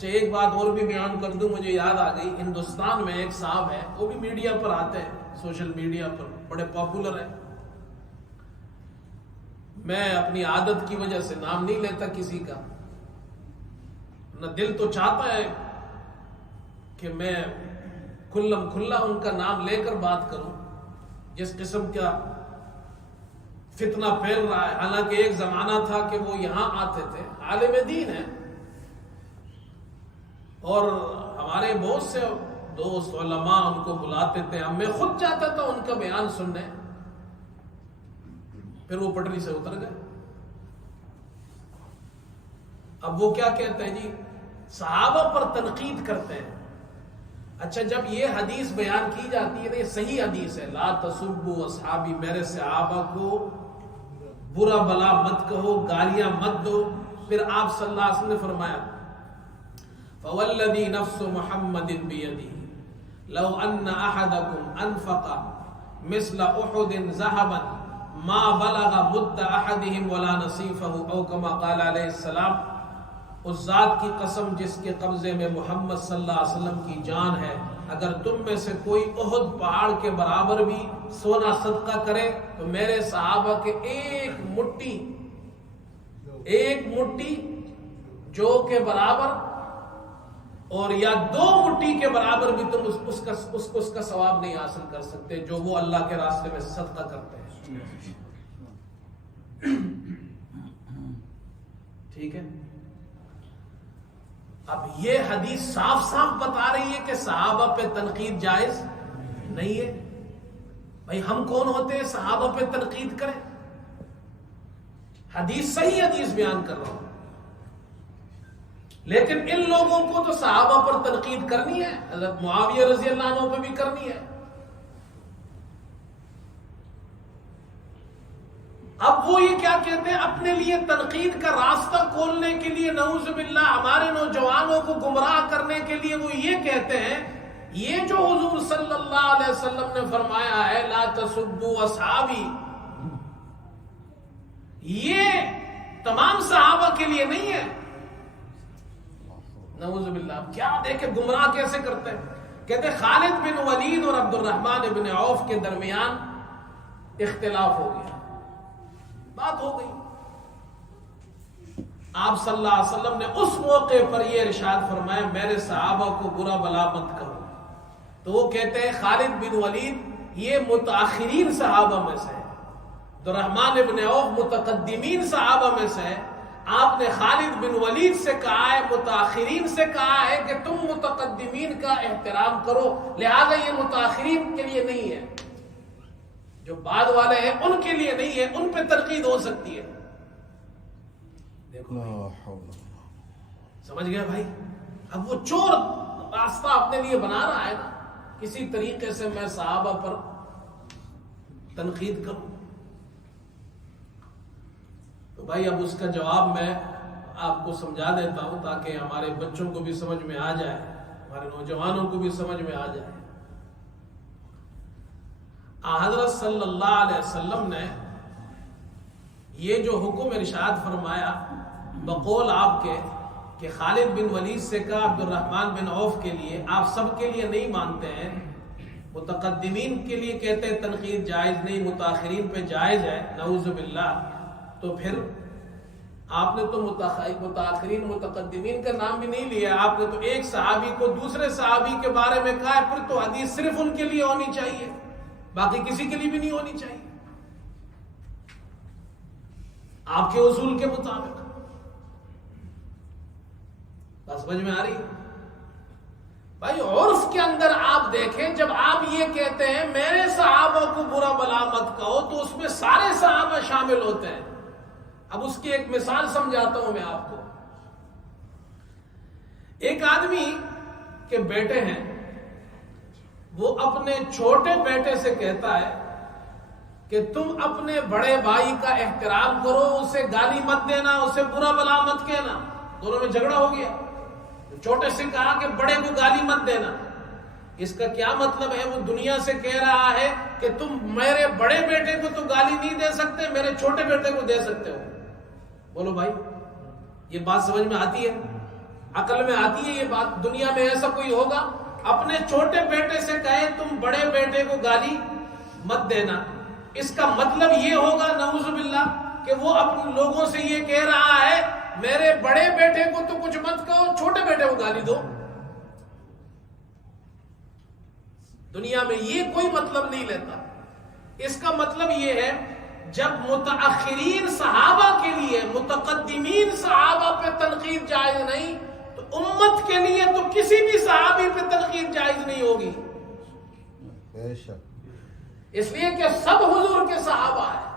اچھا ایک بات اور بھی بیان کر دوں، مجھے یاد آ گئی، ہندوستان میں ایک صاحب ہے، وہ بھی میڈیا پر آتے ہیں، سوشل میڈیا پر بڑے پاپولر ہیں، میں اپنی عادت کی وجہ سے نام نہیں لیتا کسی کا، نہ دل تو چاہتا ہے کہ میں کھلم کھلا ان کا نام لے کر بات کروں، جس قسم کا فتنہ پھیل رہا ہے۔ حالانکہ ایک زمانہ تھا کہ وہ یہاں آتے تھے، عالم دین ہے، اور ہمارے بہت سے دوست علماء ان کو بلاتے تھے، میں خود جاتا تھا ان کا بیان سننے، پھر وہ پٹری سے اتر گئے۔ اب وہ کیا کہتے ہیں جی، صحابہ پر تنقید کرتے ہیں۔ اچھا جب یہ حدیث بیان کی جاتی ہے، یہ صحیح حدیث ہے، لا تسبوا اصحابی، میرے صحابہ کو برا بلا مت کہو، گالیاں مت دو، پھر آپ صلی اللہ علیہ وسلم نے فرمایا فوالذی نفس محمد بیدہ لو ان احدکم انفق مثل احد ذهبا ما بلغ مد احدهم ولا نصیفہ او کما قال علیہ السلام، اس ذات کی قسم جس کے قبضے میں محمد صلی اللہ علیہ وسلم کی جان ہے، اگر تم میں سے کوئی احد پہاڑ کے برابر بھی سونا صدقہ کرے تو میرے صحابہ کے ایک مٹھی جو کے برابر اور یا 2 مٹھی کے برابر بھی تم اس کا ثواب نہیں حاصل کر سکتے جو وہ اللہ کے راستے میں صدقہ کرتے ہیں۔ ٹھیک ہے، اب یہ حدیث صاف صاف بتا رہی ہے کہ صحابہ پہ تنقید جائز نہیں ہے۔ بھائی ہم کون ہوتے ہیں صحابہ پہ تنقید کریں؟ حدیث صحیح حدیث بیان کر رہا ہوں، لیکن ان لوگوں کو تو صحابہ پر تنقید کرنی ہے، حضرت معاویہ رضی اللہ عنہ پہ بھی کرنی ہے۔ اب وہ یہ کیا کہتے ہیں، اپنے لیے تنقید کا راستہ کھولنے کے لیے، نعوذ باللہ ہمارے نوجوانوں کو گمراہ کرنے کے لیے وہ یہ کہتے ہیں، یہ جو حضور صلی اللہ علیہ وسلم نے فرمایا ہے لا تسبوا اصحابی، یہ تمام صحابہ کے لیے نہیں ہے۔ نعوذ باللہ، اب کیا دیکھیں گمراہ کیسے کرتے ہیں۔ کہتے خالد بن ولید اور عبد الرحمن بن عوف کے درمیان اختلاف ہو گیا، بات ہو گئی، آپ صلی اللہ علیہ وسلم نے اس موقع پر یہ ارشاد فرمایا میرے صحابہ کو برا بلا مت کرو، تو وہ کہتے ہیں خالد بن ولید یہ متاخرین صحابہ میں سے ہے، عبد الرحمن بن عوف متقدمین صحابہ میں سے ہے، آپ نے خالد بن ولید سے کہا ہے، متاخرین سے کہا ہے کہ تم متقدمین کا احترام کرو، لہذا یہ متاخرین کے لیے نہیں ہے، جو بعد والے ہیں ان کے لیے نہیں ہے، ان پہ تنقید ہو سکتی ہے۔ دیکھو سمجھ گیا بھائی، اب وہ چور راستہ اپنے لیے بنا رہا ہے نا، کسی طریقے سے میں صحابہ پر تنقید کروں، تو بھائی اب اس کا جواب میں آپ کو سمجھا دیتا ہوں تاکہ ہمارے بچوں کو بھی سمجھ میں آ جائے، ہمارے نوجوانوں کو بھی سمجھ میں آ جائے۔ حضرت صلی اللہ علیہ وسلم نے یہ جو حکم ارشاد فرمایا بقول آپ کے کہ خالد بن ولید سے کہا عبد الرحمن بن عوف کے لیے، آپ سب کے لیے نہیں مانتے ہیں، متقدمین کے لیے کہتے ہیں تنقید جائز نہیں، متاخرین پہ جائز ہے، نعوذ باللہ، تو پھر آپ نے تو متاخرین متقدمین کا نام بھی نہیں لیا، آپ نے تو ایک صحابی کو دوسرے صحابی کے بارے میں کہا ہے، پھر تو حدیث صرف ان کے لیے ہونی چاہیے، باقی کسی کے لیے بھی نہیں ہونی چاہیے آپ کے اصول کے مطابق۔ بس سمجھ میں آ رہی ہے بھائی؟ عرف کے اندر آپ دیکھیں، جب آپ یہ کہتے ہیں میرے صحابہ کو برا بلا مت کہو، تو اس میں سارے صحابہ شامل ہوتے ہیں۔ اب اس کی ایک مثال سمجھاتا ہوں میں آپ کو۔ ایک آدمی کے بیٹے ہیں، وہ اپنے چھوٹے بیٹے سے کہتا ہے کہ تم اپنے بڑے بھائی کا احترام کرو، اسے گالی مت دینا، اسے برا بلا مت کہنا۔ دونوں میں جھگڑا ہو گیا، چھوٹے سے کہا کہ بڑے کو گالی مت دینا۔ اس کا کیا مطلب ہے؟ وہ دنیا سے کہہ رہا ہے کہ تم میرے بڑے بیٹے کو تو گالی نہیں دے سکتے، میرے چھوٹے بیٹے کو دے سکتے ہو۔ بولو بھائی، یہ بات سمجھ میں آتی ہے؟ عقل میں آتی ہے یہ بات؟ دنیا میں ایسا کوئی ہوگا اپنے چھوٹے بیٹے سے کہے تم بڑے بیٹے کو گالی مت دینا، اس کا مطلب یہ ہوگا نعوذ باللہ کہ وہ اپنے لوگوں سے یہ کہہ رہا ہے میرے بڑے بیٹے کو تو کچھ مت کہو، چھوٹے بیٹے کو گالی دو؟ دنیا میں یہ کوئی مطلب نہیں لیتا۔ اس کا مطلب یہ ہے جب متاخرین صحابہ کے لیے متقدمین صحابہ پہ تنقید جائز نہیں تو امت کے لیے تو کسی بھی صحابی پہ تنقید جائز نہیں ہوگی، اس لیے کہ سب حضور کے صحابہ ہیں۔